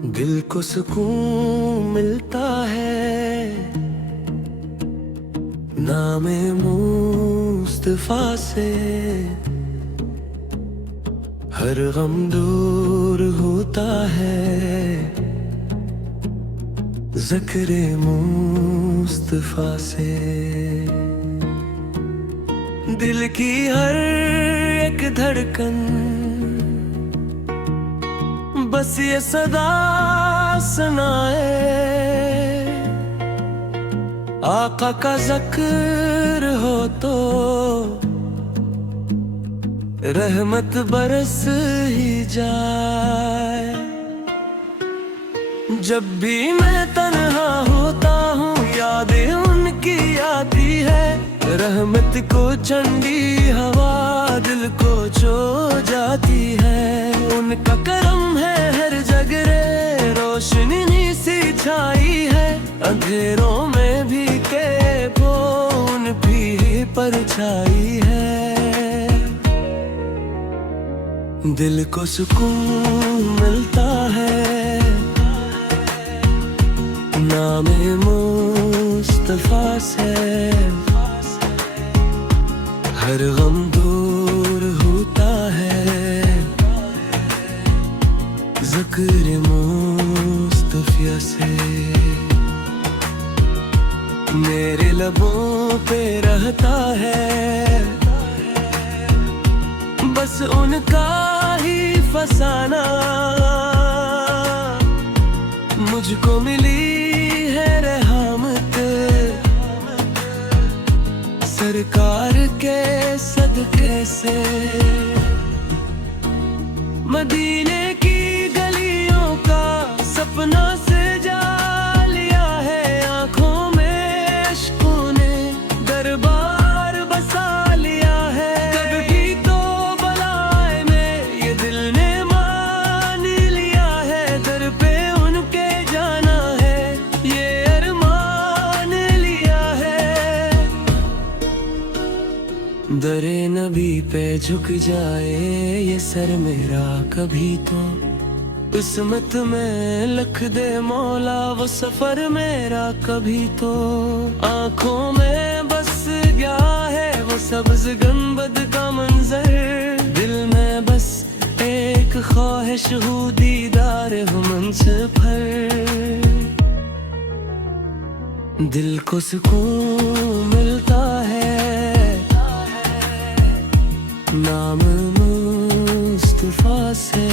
दिल को सुकून मिलता है नामे मुस्तफा से, हर गम दूर होता है ज़िक्र मुस्तफा से। दिल की हर एक धड़कन बस ये सदा सुनाए, आका का ज़िक्र हो तो रहमत बरस ही जाए। जब भी मैं तन्हा होता हूँ यादें उनकी आती है, रहमत को ठंडी हवा दिल को छू जाती है। उनका करम है हर जगह, रोशनी सी छाई है, अंधेरों में भी के वो उन भी परछाई है। दिल को सुकून मिलता है नामे मुस्तफा से, हर गम दूर होता है ज़िक्र मुस्तफा से। मेरे लबों पे रहता है बस उनका ही फसाना, मुझको मिली है रहमत सरकार के सदके से। मदीने की गलियों का सपना सजा लिया है, आंखों में अश्कों ने दरबार बसा लिया है। कभी तो बलाए में ये दिल ने मान लिया है, दर पे उनके जाना है ये अरमान लिया है। दरे नबी पे झुक जाए ये सर मेरा कभी तो, किस्मत में लिख दे मौला वो सफर मेरा कभी तो। आंखों में बस गया है वो सब्ज गंबद का मंजर, दिल में बस एक ख्वाहिश हो दीदार हो मंच पर। दिल को सुकून मिलता है नाम मुस्तफा से,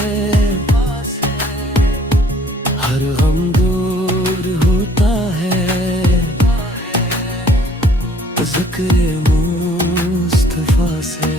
हर गम दूर होता है ज़िक्र मुस्तफा से।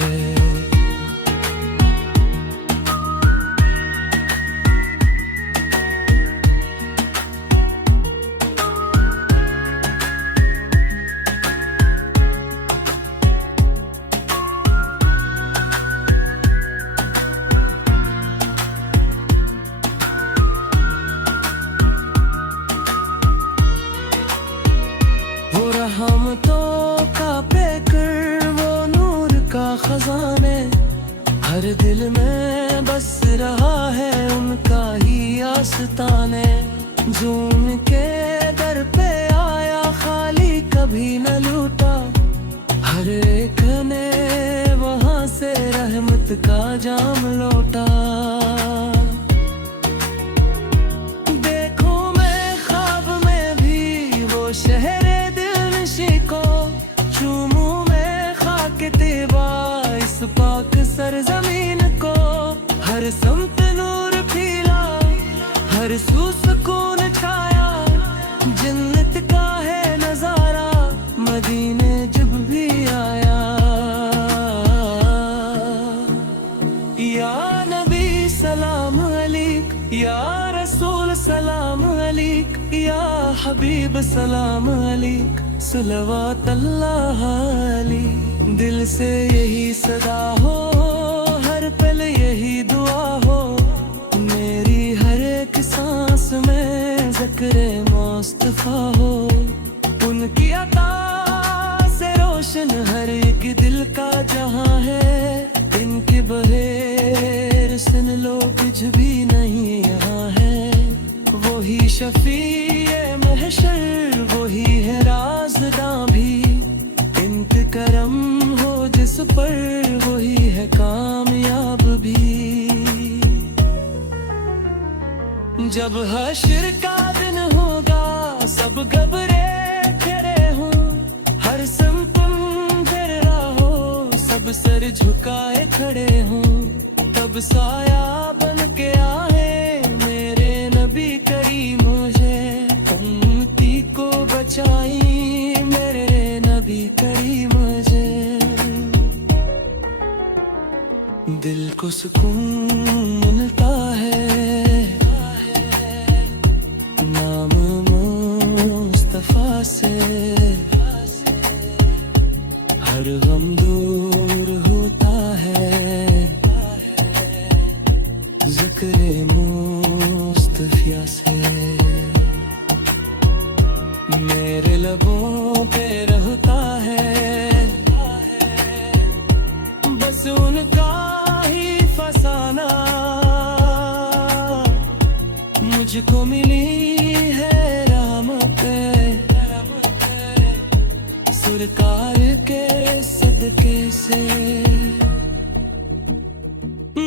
रहमतों का पेकर वो नूर का खजाने, हर दिल में बस रहा है उनका ही आस्ताने। जो उनके दर पे आया खाली कभी न लूटा, हर एक ने वहाँ से रहमत का जाम लौटा। देखो मैं ख्वाब में भी वो शहर इस पाक सरजमीन को, हर समत नूर फीला हर सू सुकून छाया। जन्नत का है नजारा मदीने जब भी आया। या नबी सलाम अलैक, या रसूल सलाम अलैक, या हबीब सलाम अलैक, सलवात अल्लाह अलैक। दिल से यही सदा हो हर पल यही दुआ हो, मेरी हर एक सांस में ज़िक्र मुस्तफा हो। उनकी अता से रोशन हर एक दिल का जहां है, इनके बहेर सुन लो कुछ भी नहीं यहाँ है। वही शफीए महशर, वही है राज़दां भी। इंत करम हो जिस पर, वही है कामयाब भी। जब हश्र का दिन होगा, सब घबरे खड़े हों, हर संपन फिर रहो, सब सर झुकाए खड़े हों। तब साया बन के आए मेरे नबी करीम, मुझे उम्मती को बचाई मेरे नबी करीम, मुझे दिल को सुकून मिलता है नाम मुस्तफा से। हर गम दूर होता है ज़िक्र मुस्तफा से। मेरे लबों पे रहता है बस उनका ही फसाना। मुझको मिली है रहमत सरकार के सदके से।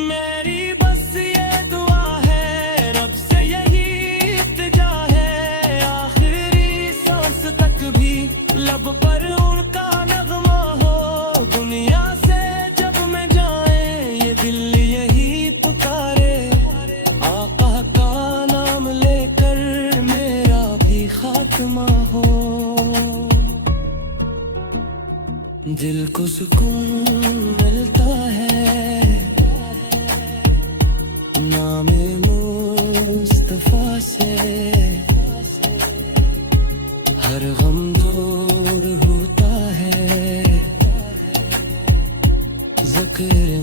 मेरी बस ये दुआ है, रब से यही इल्तिजा है, आखिरी सांस तक भी लब पर उनका नगमा हो। दुनिया से जब मैं जाए ये दिल यही पुकारे, आका का नाम लेकर मेरा भी खात्मा हो। दिल को सुकून मिलता है नाम मुस्तफा से। हर गम दूर होता है ज़िक्र